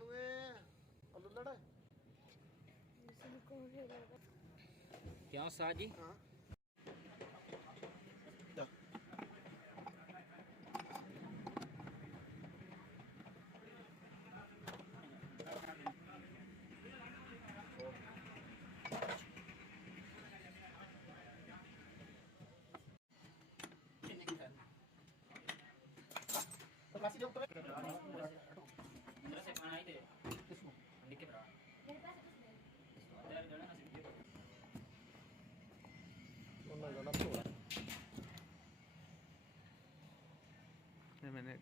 ਨੂੰ ਇਹ ਅਲੁੱਲੜ ਕਿਉਂ ਉਸਤਾਦ ਜੀ? ਹਾਂ Masih dia utara. Terus saya kemana itu ya? Dikit bro. Dari jalan masih dikit. ਉਹਨਾਂ ਦਾ ਨੰਬਰ ਇਹ ਮੈਨੇ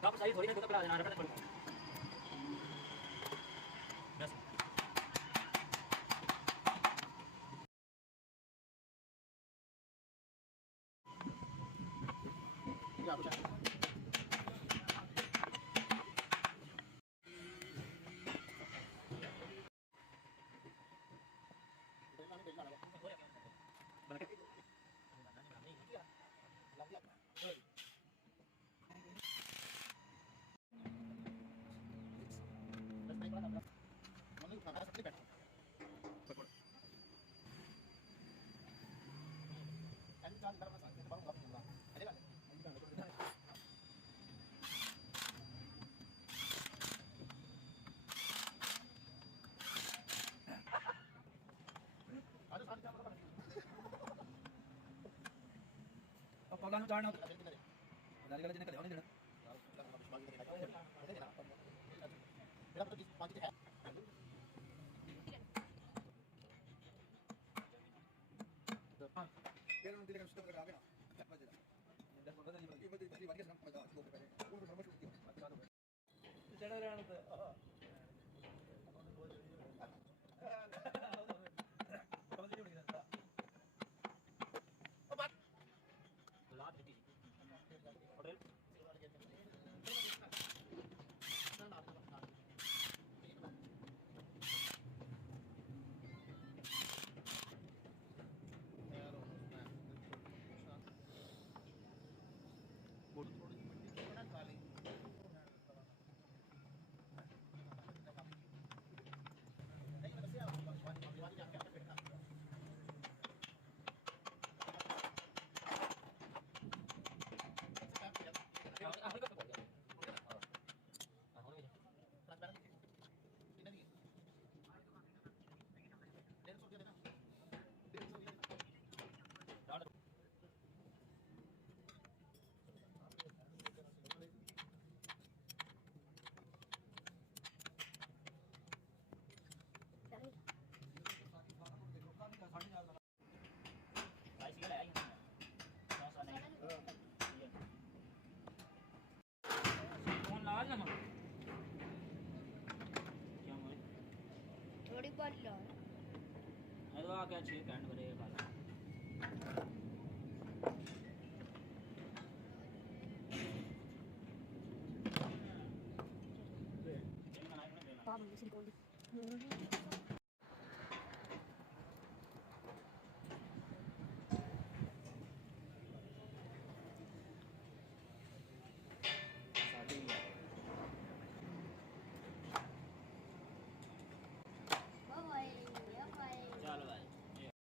Tapos ayun, sorry na kita pala, narapan na pala. Yes. Ya, aku cakap. ਪਗਾਂ ਨੂੰ ਚਾੜਨਾ ਗੱਲ ਗੱਲ ਜਿਹਨੇ ਕਰਿਆ ਉਹਨੇ ਦੇਣਾ मेरा तो 5 है ਫਿਰ ਉਹਨੂੰ ਦਿਲੇ ਸੁੱਤ ਕਰ ਆ ਗਿਆ ਬਜਦਾ ਇੰਦਾ ਪਤਾ ਨਹੀਂ ਇਹ ਬਦੇ ਤੇਰੀ ਵਾਰੀ ਸੰਗ ਪਤਾ ਉਹ ਕਰੇ ਉਹ ਨਰਮਾ ਸ਼ੁਰੂ ਕੀਤਾ ਚੜਾ ਰਹਿਣ ਤੇ Aduh, ਆ ਗਿਆ 6 ਘੰਟੇ ਬਰੇ ਗੱਲ Pablo, 5 segundos.